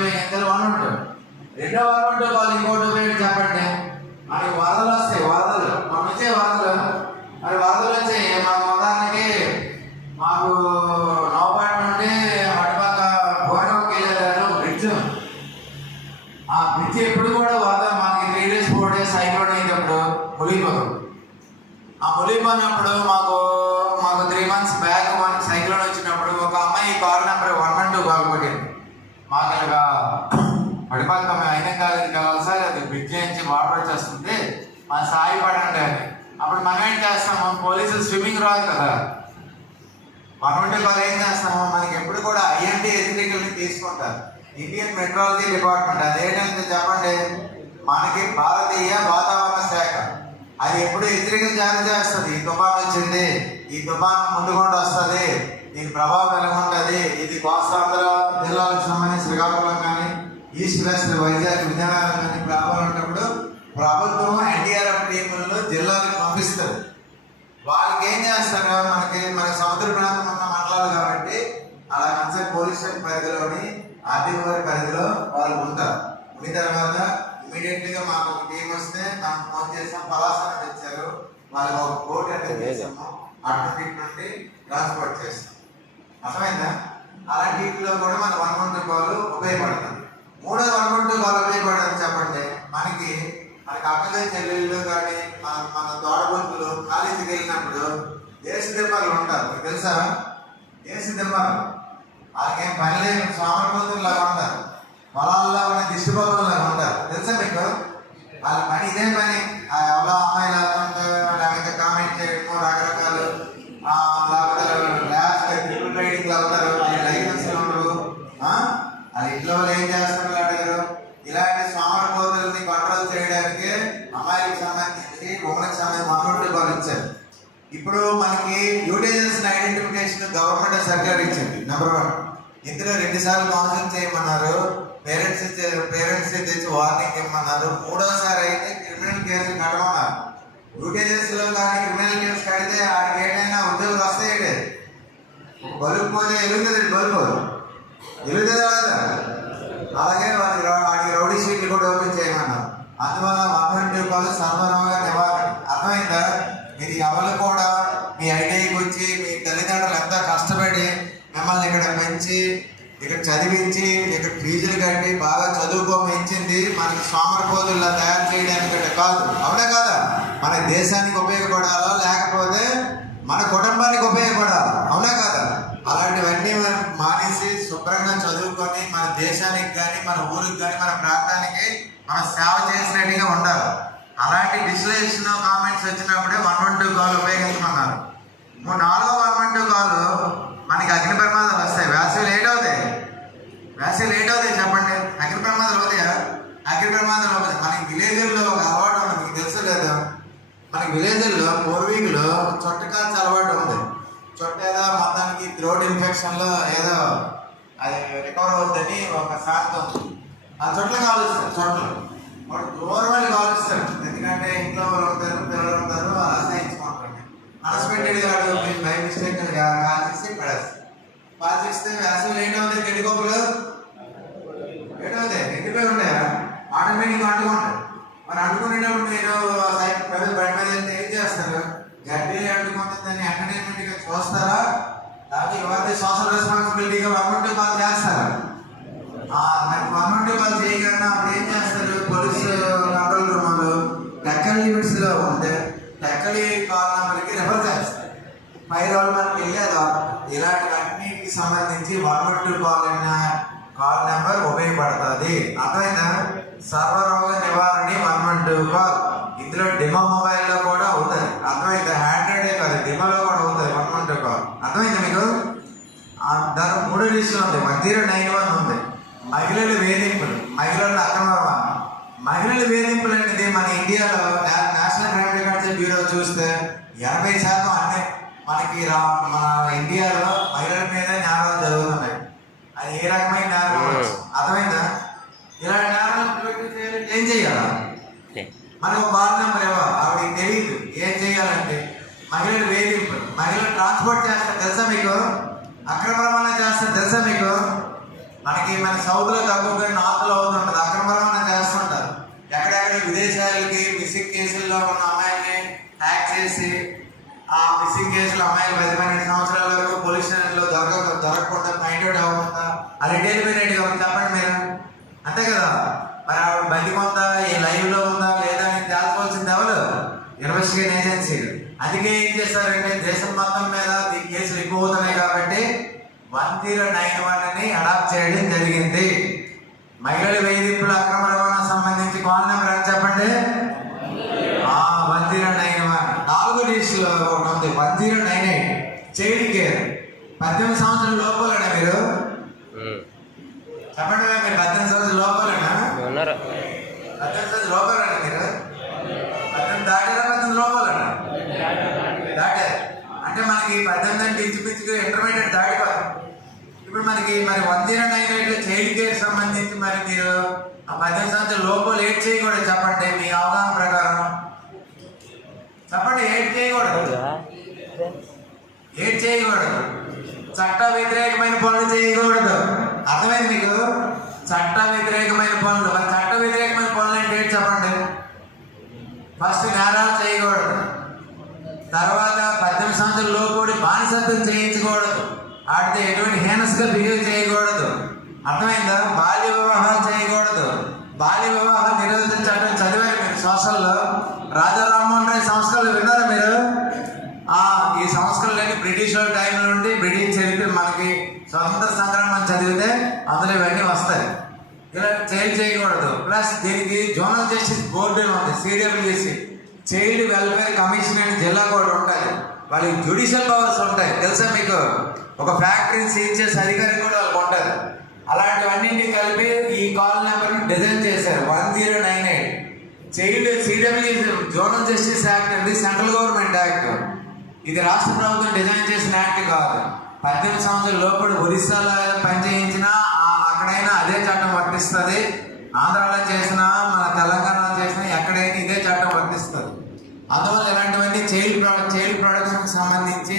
ఉపయోగించాలి 112. రెండో 112 కాల్ ఇంకోటి ఉపయోగించి చెప్పండి. మనకి వరదలు వస్తాయి, వరదలు మన వచ్చే వరదలు. మరి వరదలు వచ్చి మాకు ఉదాహరణకి మాకు నౌపాటి నుండి అటుపక్క భువనకి వెళ్ళేదారు బ్రిడ్జ్. ఆ బ్రిడ్జ్ ఎప్పుడు కూడా వరద మాకు 3 days 4 days సైక్లోన్ అయినప్పుడు మునిగిపోతుంది. ఆ మునిగిపోయినప్పుడు మాకు 3 months బ్యాక్ మనకి సైక్లోన్ వచ్చినప్పుడు ఒక అమ్మాయి కాల్ నెంబర్ 112 కాల్ కొట్టింది. మాకు ఇలాగా పడిపక్క మేము అయినా కావాలి సార్, అది బ్రిడ్జ్ నుంచి వాటర్ వచ్చేస్తుంది, మా సాయపడండి అని. అప్పుడు మనం ఏం చేస్తాము, పోలీసులు స్విమ్మింగ్ రాదు కదా, 112 కాల్ ఏం చేస్తాము, మనకి ఎప్పుడు కూడా ఐఎంటీ హెచ్చరికల్ని తీసుకుంటారు, ఇండియన్ మెట్రాలజీ డిపార్ట్మెంట్. అదేంటంటే చెప్పండి, మనకి భారతీయ వాతావరణ శాఖ అది ఎప్పుడు హెచ్చరికలు జారీ చేస్తుంది. ఈ తుఫాను వచ్చింది, ఈ తుఫాను ముందుకుండా వస్తుంది, దీని ప్రభావం ఎలా ఉంటుంది, ఇది కోస్తాంధ్ర జిల్లాలకు సంబంధించి శ్రీకాకుళం కానీ, ఈస్ట్ వెస్ట్ వైజాగ్ విజయనగరం కానీ ప్రభావం ఉన్నప్పుడు ప్రభుత్వం ఎన్డీఆర్ఎఫ్ టీములను జిల్లాలకు పంపిస్తారు. వాళ్ళకి ఏం చేస్తారు, మన సముద్ర ప్రాంతం ఉన్న మండలాలు కాబట్టి అలా కన్సర్ట్ పోలీస్ స్టేషన్ పరిధిలోని ఆర్టీఓ గారి పరిధిలో వాళ్ళు ఉంటారు. ఉన్న తర్వాత ఇమీడియట్లీగా మాకు ఒక టీం వస్తే నాకు ఫోన్ చేసాం, పలాసన తెచ్చారు, వాళ్ళకి ఒక బోట్ అటెండ్ చేసాము, అటు నుండి ట్రాన్స్పోర్ట్ చేస్తాం. అర్థమైందా? అలాంటి వీటిలో కూడా మన 112 కాల్ ఉపయోగపడుతుంది. మూడో 112 కాల్ ఉపయోగపడదని చెప్పండి, మనకి అక్కలే చెల్లెళ్ళు కానీ మన తోడబుద్ధులు కాలేజీకి వెళ్ళినప్పుడు దేశ దిమ్మలు ఉంటారు. మీకు తెలుసా? దేశ దిమ్మలు వాళ్ళకేం పని లేని సోమరపోతుల్లాగా ఉంటారు, పొలాల్లో ఉన్న దిష్టిపోతుల్లాగా ఉంటారు. తెలుసా మీకు? వాళ్ళ పని ఇదే పని. ఎవరో అమ్మాయిలు లేకపోతే కామెంట్ చేయడము, రకరకాలు లేకపోతే ట్రిపుల్ రైడింగ్లు అవుతారు, లైసెన్స్ ఉండరు, అది ఇంట్లో ఏం చేస్తారు అడిగారు. ఇలాంటి సోమరపోతుల్ని కంట్రోల్ చేయడానికి అమ్మాయిలకు సంబంధించి ఉమెన్కి సంబంధించి 112 కాల్ ఇచ్చారు. ఇప్పుడు మనకి యూటేజెస్ ఐడెంటిఫికేషన్ గవర్నమెంట్ సర్క్యులర్ ఇచ్చింది. నెంబర్ 1 ఇందులో 2 సార్లు కౌన్సిలింగ్ చేయమన్నారు, పేరెంట్స్ తెచ్చి వార్నింగ్ ఇవ్వమన్నారు. మూడోసారి అయితే క్రిమినల్ కేసులు కట్టమన్నారు. యూటేజెస్ లో కానీ క్రిమినల్ కేసు కడితే ఆడికి ఏదైనా ఉద్యోగులు వస్తాయి. బలుపు పోతే ఎలుగుతుంది, బలుపు ఎలుగుతుంది కదా. అలాగే వాడికి రౌడీ షీట్లు కూడా ఓపెన్ చేయమన్నారు. అందువల్ల 112 కాల్ సర్వరోగ నివారణ. అర్థమైందా? ఇది ఎవరు కూడా మీ ఐటీఐకి వచ్చి మీ తల్లిదండ్రులు ఎంత కష్టపడి మిమ్మల్ని ఇక్కడ పెంచి, ఇక్కడ చదివించి, ఇక్కడ ఫీజులు కట్టి బాగా చదువుకోమించింది మనకి సోమరపోతుల్లా తయారు చేయడానికి కాదు. అవునా కాదా? మన దేశానికి ఉపయోగపడాలో లేకపోతే మన కుటుంబానికి ఉపయోగపడాలి. అవునా కాదా? అలాంటివన్నీ మానేసి శుభ్రంగా చదువుకొని మన దేశానికి కానీ, మన ఊరికి కానీ, మన ప్రాంతానికి మనం సేవ చేసినట్టుగా ఉండాలి. అలాంటి డిస్లేషన్ కామెంట్స్ వచ్చినప్పుడే 112 కాల్ ఉపయోగించమన్నారు. నాలుగో 112 కాల్ మనకి అగ్ని ప్రమాదాలు వస్తాయి. వేసవి లేట్ అవుతాయి చెప్పండి. అగ్ని ప్రమాదాలు అవుతాయా? అగ్ని ప్రమాదాలు అవుతాయి. మనకి విలేజ్ల్లో ఒక అలవాటు ఉంది, మీకు తెలుసు లేదా? మనకి విలేజ్ల్లో పూర్వీకులు చొట్ట కాల్చి అలవాటు ఉంది. చొట్ట ఏదో మొత్తానికి థ్రోట్ ఇన్ఫెక్షన్లో ఏదో అది రికవర్ అవుతుందని ఒక సాంతం ఉంది. ఆ చొట్లు కాలుస్తారు, చొట్లు వాడు దూరం వెళ్ళి కాలుస్తారు. ఎందుకంటే ఇంట్లో వాళ్ళు ఉంటారు, పిల్లలు ఉంటారు, అలా అసహించుకుంటారు. అన్ఎక్స్పెక్టెడ్ గాడు బై మిస్టేక్ కాల్చేసి కాల్చేస్తే వేసవి లేట్ అవుతాయి. గడ్డి కొప్పులు లేట్ అవుతాయి, ఎండిపోయి ఉంటాయా? ఆటోమేటిక్గా అంటుకుంటాయి. మరి అంటుకునేటప్పుడు మీరు బండి మీద వెళ్తే ఏం చేస్తారు? గడ్డి అంటుకుంటుందని ఎంటర్టైన్మెంట్గా చూస్తారా, లేకపోతే ఎవరి సోషల్ రెస్పాన్సిబిలిటీగా 112 కాల్ చేస్తారా? 112 కాల్ చేయకుండా అప్పుడు ఏం చేస్తారు? పోలీసు కంట్రోల్ రూమ్లు టెక్కల్ లిమిట్స్లో ఉంటే టెక్కలి కాల్ నెంబర్కి రెఫర్ చేస్తారు. ఫైర్ వాళ్ళు మనకి వెళ్ళేదా? ఇలాంటివన్నిటికి సంబంధించి 112 కాల్ నెంబర్ ఉపయోగపడుతుంది. అర్థమైనా? సర్వరోగ నివారణ 112 కాల్. ఇందులో డిమో మొబైల్లో కూడా అవుతుంది. అర్థమైందా? హ్యాండ్రైడే కాదు, డిమోలో కూడా అవుతుంది 112 కాల్. అర్థమైందా మీకు? దాని 3 లిస్టులు ఉంది. 1091 ఉంది. మహిళల వేధింపులు, మహిళల అక్రమ మహిళల వేధింపులు అనేది మన ఇండియాలో నేషనల్ క్రైమ్ రికార్డ్స్ బ్యూరో చూస్తే 80% అన్నీ మనకి మన ఇండియాలో మహిళల మీద నేరాలు జరుగుతున్నాయి. అది ఏ రకమైన నేరం? అర్థమైందా? ఇలాంటి నేరాలు ఏం చేయాలా? మనకు ఒక వార్డ్ నెంబర్ ఇవ్వాలి, ఆవిడకి తెలియదు ఏం చేయాలంటే. మహిళలు వేధింపులు, మహిళలు ట్రాన్స్పోర్ట్ చేస్తారు తెలుసా మీకు? అక్రమ రవాణా చేస్తారు తెలుసా మీకు? మనకి మన సౌత్లో తక్కువగా నార్త్లో అవుతుంటుంది, అక్రమ రవాణా చేస్తుంటారు. ఎక్కడెక్కడ విదేశాలకి మిస్సింగ్ కేసుల్లో ఉన్న అమ్మాయిల్ని హ్యాక్ చేసి ఆ మిస్సింగ్ కేసులు అమ్మాయిలు 10-12 సంవత్సరాల వరకు పోలీస్ స్టేషన్లో దొరకకుండా ఫైండ్ అవుట్ అవ్వకుండా అది డెలివరీ చెప్పండి మీరు, అంతే కదా. మరి ఆవిడ బతికుందా, ఏ లైవ్లో ఉందా లేదా అని తెలుసుకోవాల్సింది ఎవరు? ఇన్వెస్టిగేషన్ ఏజెన్సీలు. అందుకే ఏం చేస్తారంటే దేశం మొత్తం మీద ఈ కేసులు ఎక్కువ అవుతున్నాయి కాబట్టి 1091ని అడాప్ట్ చేయడం జరిగింది. మహిళల వేధింపుల అక్రమ రవాణా సంబంధించి కాల్ నెంబర్ అని చెప్పండి. 1091. 4 డిజిట్లో ఒకటి ఉంది 1098. Child care. 18 సంవత్సరాల లోపలనా మీరు? చెప్పండి, మీరు 18 సంవత్సరాల లోపలనా? 18 సంవత్సరాల లోపలనా మీరు? 18 దాటారా? 18 లోపలనా? దాటారు అంటే మనకి 18 అంటే ఇంచుమించుగా ఇంటర్మీడియట్ దాటిపోతాం. ఇప్పుడు మనకి మరి 1098లో చైల్డ్ కేర్ సంబంధించి మరి మీరు ఆ 18 సంవత్సరాల లోపల ఏడ్ చేయకూడదు చెప్పండి, మీ అవగాహన ప్రకారం చెప్పండి. ఏడ్ చేయకూడదు, ఏడ్ చేయకూడదు, చట్ట వ్యతిరేకమైన పనులు చేయకూడదు. అర్థమైంది మీకు? చట్ట వ్యతిరేకమైన పనులు. మరి చట్ట వ్యతిరేకమైన పనులు అంటే ఏంటి చెప్పండి? ఫస్ట్ నేరాలు చేయకూడదు, తర్వాత 18 సంవత్సరాల లోపు బానిసత్వం చేయించకూడదు, ఆడితే ఎటువంటి హీనస్గా బిహేవ్ చేయకూడదు. అర్థమైందా? బాల్య వివాహాలు చేయకూడదు. బాల్య వివాహ నిరోధక చట్టం చదివారు మీరు సోషల్లో. రాజా రామ్మోహన్ రాయ్ సంస్కరణలు విన్నారా మీరు? ఈ సంస్కరణలన్నీ బ్రిటిష్ వాళ్ళ టైం నుండి బ్రిటిష్ చరిత్ర మనకి స్వతంత్ర సంగ్రామం చదివితే అందులో ఇవన్నీ వస్తాయి. ఇలా చేయకూడదు. ప్లస్ దీనికి జోనల్ జస్టిస్ బోర్డు ఉంది, CWC, చైల్డ్ వెల్ఫేర్ కమిషన్ అని జిల్లా కూడా ఉంటాయి. వాళ్ళకి జ్యుడిషియల్ పవర్స్ ఉంటాయి, తెలుసా మీకు? ఒక ఫ్యాక్టరీని సీజ్ చేసే అధికారం కూడా వాళ్ళకి ఉంటుంది. అలాంటివన్నింటినీ కలిపి ఈ కాల్ నెంబర్ని డిజైన్ చేశారు. 1098. Child CWC zonal justice act అండి, సెంట్రల్ గవర్నమెంట్ యాక్ట్. ఇది రాష్ట్ర ప్రభుత్వం డిజైన్ చేసిన యాక్ట్ కాదు. 18 సంవత్సరాల లోపల ఒరిస్సాలో పనిచేయించినా అక్కడైనా అదే చట్టం వర్తిస్తుంది. ఆంధ్రాలో చేసినా మన తెలంగాణలో చేసినా ఎక్కడైనా ఇదే చట్టం వర్తిస్తుంది. అందువల్ల ఇలాంటివన్నీ చైల్డ్ ప్రొడక్షన్కి సంబంధించి,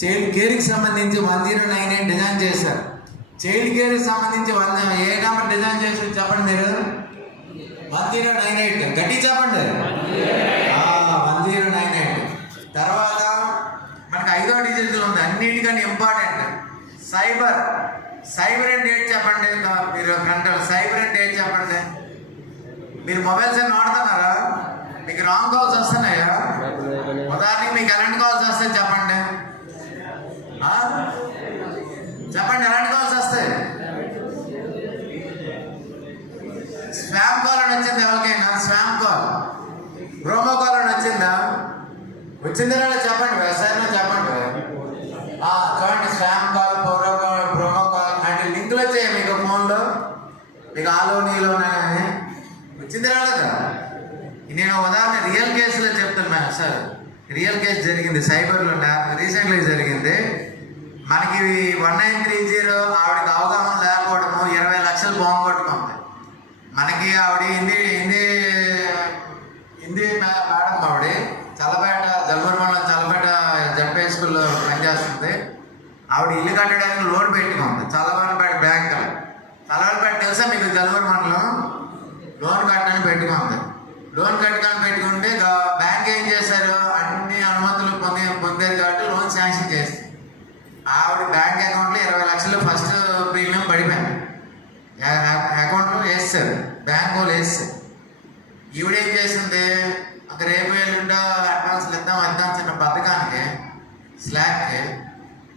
చైల్డ్ కేర్కి సంబంధించి 1098 డిజైన్ చేశారు. చైల్డ్ కేర్కి సంబంధించి ఏ నెంబర్ డిజైన్ చేసి చెప్పండి మీరు? 1098. గట్టి చెప్పండి. 1098. తర్వాత మనకి 5వ డిజిట్ ఉంది, అన్నిటికన్నా ఇంపార్టెంట్ సైబర్. సైబర్ అంటే ఏంటి చెప్పండి మీరు? ఫ్రంటల్ సైబర్ అంటే ఏంటి చెప్పండి? మీరు మొబైల్స్ అన్ని వాడుతున్నారా? మీకు రాంగ్ కాల్స్ వస్తున్నాయా? ఉదాహరణకి మీకు ఎలాంటి కాల్స్ వస్తాయి చెప్పండి? చెప్పండి, ఎలాంటి కాల్స్ వస్తాయి? స్పామ్ కాల్ అని వచ్చింది ఎవరికైనా? స్పామ్ కాల్, ప్రోమో కాల్ అని వచ్చిందా? వచ్చింది లేదా చెప్పండి, వ్యవసాయంలో చెప్పండి. చూడండి, స్పామ్ కాల్, ప్రోమో కాల్ అంటే లింకులు వచ్చాయి మీకు ఫోన్లో, మీకు ఆలో నీలో ఉన్నాయని వచ్చింది రాలేదా? నేను ఉదాహరణ రియల్ కేసులో చెప్తున్నాను సార్. రియల్ కేసు జరిగింది సైబర్లో, రీసెంట్గా జరిగింది. మనకి 1930 ఆవిడకి అవగాహన లేకపోవడము 20 లక్షలు బాంబు కొట్టుకుంది. మనకి ఆవిడ హిందీ మేడం, ఆవిడ చల్లపేట జల్మూరు మండలం చల్లపేట జడ్పీ స్కూల్లో పనిచేస్తుంది. ఆవిడ ఇల్లు కట్టడానికి లోన్ పెట్టుకుంది చల్లవారిపేట బ్యాంకులో. చల్లవారిపేట తెలుసా మీకు? జల్మూరు మండలం. లోన్ కట్టడానికి పెట్టుకుంది. లోన్ పెట్టుకుంటే బ్యాంక్ ఏం చేశారు? అన్ని అనుమతులు పొందారు కాబట్టి లోన్ శాంక్షన్ చేస్తుంది. ఆవిడ బ్యాంక్ అకౌంట్లో 20 లక్షలు ఫస్ట్ ప్రీమియం పడిపోయింది. అకౌంట్లో వేస్తారు, బ్యాంక్ వాళ్ళు వేస్తారు. ఈవిడేం చేసింది? అక్కడ రేపు ఎల్లుండో అడ్వాన్స్లు ఇద్దాం చిన్న పథకానికి స్లాబ్కి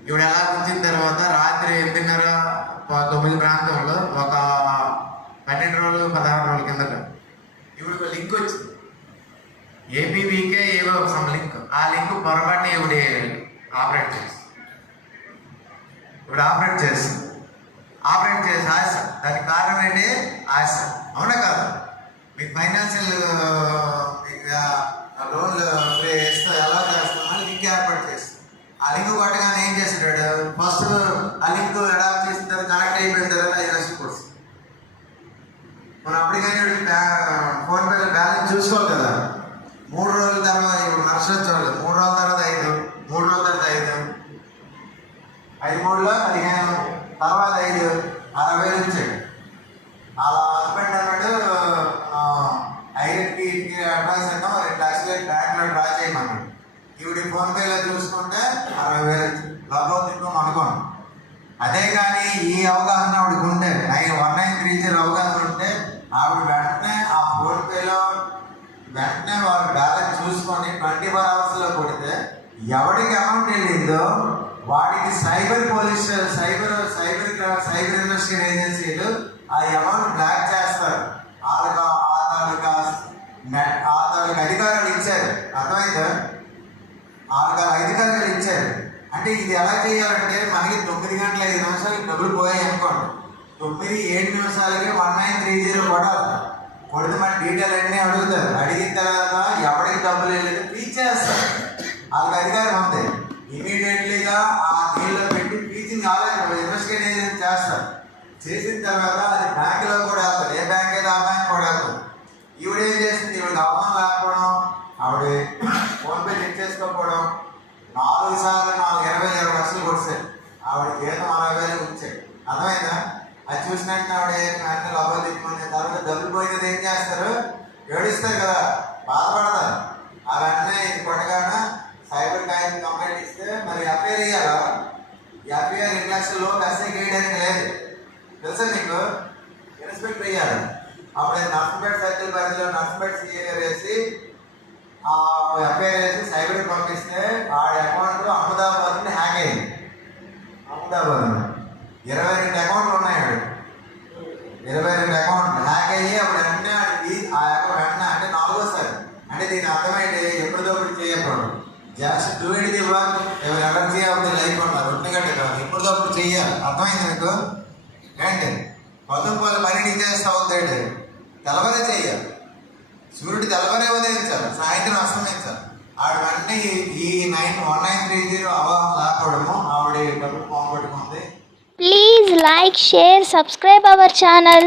ఈవిడ ఎలా ఉంచిన తర్వాత రాత్రి 8:30-9 ప్రాంతంలో ఒక 12 రోజులు 16 రోజుల కిందట ఈవిడికి ఒక లింక్ వచ్చింది. ఏపీవీకే ఏవో సమ్ లింక్. ఆ లింక్ పొరపాటుని ఈవిడ ఆపరేట్ చేసి ఆశ. దానికి కారణం ఏంటి? ఆశ. అవునా కాదు? మీకు ఫైనాన్షియల్ లోన్లు వేస్తా ఎలా చేస్తామని లింక్ ఏర్పాటు చేస్తాం. ఆ లింక్ కొట్టగానే ఏం చేస్తాడు? ఫస్ట్ ఆ లింక్ అడాప్ట్ చేసిన తర్వాత కనెక్ట్ అయిపోయిన తర్వాత 5 లక్షలు కొడుతుంది. మనం అప్పటికైనా ఫోన్పేలో బ్యాలెన్స్ చూసుకోవాలి కదా. 3 రోజుల తర్వాత ఇప్పుడు నష్టం చూడాలి. 3 రోజుల తర్వాత 5, 3 రోజుల తర్వాత 5, 5 3లో 15, తర్వాత 5, 60,000 ఆ అమౌంట్ బ్లాక్ చేస్తారు. వాళ్ళకి ఆ తాలూకా ఆ తాలూకా అధికారులు ఇచ్చారు. అర్థమైందా? వాళ్ళకి అధికారులు ఇచ్చారు. అంటే ఇది ఎలా చేయాలంటే మనకి 9 గంటల 5 నిమిషాలకి డబ్బులు పోయాయి అనుకోండి, 9-7 నిమిషాలకి 1930 కొడాలి. కొడితే మన డీటెయిల్ అన్నీ అడుగుతారు. అడిగిన తర్వాత ఎవరికి డబ్బులు వెళ్ళేది పీచేస్తారు. వాళ్ళకి అధికారం ఉంది. ఇమీడియట్లీగా ఆ నీళ్ళు పెట్టి పీచింగ్ ఆలోచన ఇన్వెస్టిగేషన్ చేస్తారు. చేసిన తర్వాత అది బ్యాంకులో కూడా వెళ్తారు. ఏ బ్యాంక్ అయితే ఆ బ్యాంక్ కూడా వెళ్తారు. ఈవిడ ఏం చేసింది, ఈవిడ అవమానం లేకపోవడం, ఆవిడ ఫోన్పే చెక్ చేసుకోకపోవడం, 4 సార్లు 20 లక్షలు కొట్టారు. ఆవిడ జీతం 40,000 ఉంచాడు. అర్థమైందా? అది చూసినట్టు ఆవిడ అన్ని లోపల తిప్పుకునే తర్వాత డబ్బులు పోయినది ఏం చేస్తారు, ఏడుస్తారు కదా, బాధపడతారు. అవన్నీ ఇది కొట్టగానే సైబర్ క్రైమ్ కంప్లైంట్ ఇస్తే మరి ఎఫ్ఐఆర్ ఇవ్వాలా? ఎఫ్ఐఆర్ 2 లక్షల లోపు ఎస్ఐ వేయడానికి లేదు. తెలుసా నీకు? ఇన్స్పెక్టర్ వేయాలి. అప్పుడు నర్సంపేట సర్కిల్ పరిధిలో నర్సంపేట సిఏ వేసి ఎఫ్ఐఆర్ వేసి సైబర్కి పంపిస్తే వాడి అకౌంట్ అహ్మదాబాద్ నుండి హ్యాక్ అయింది. అహ్మదాబాద్ 22 అకౌంట్లు ఉన్నాయి. 22 అకౌంట్లు హ్యాక్ అయ్యి అప్పుడు వెంటనే ఆ అకౌంట్ వెంటనే అంటే 4వసారి. అంటే దీని అర్థమైంది ఎప్పటిదప్పుడు చేయకూడదు. Just do it the work energy of the life అన్నారు. ఒంటిగంట కాదు, ఎప్పటిదప్పుడు చెయ్యాలి. అర్థమైంది మీకు? ఏంటి పొద్దున పని చేస్తూ అవుతాడు, తెల్లవరే చెయ్యాలి. సూర్యుడు తెల్లవరే ఉదయించాలి, సాయంత్రం అస్తమించాలి. ఆవిడవన్నీ ఈ 1930 అవగాహన లేకపోవడము ఆవిడ డబ్బులు పోగొట్టుకుంది. Please like, share, subscribe our channel.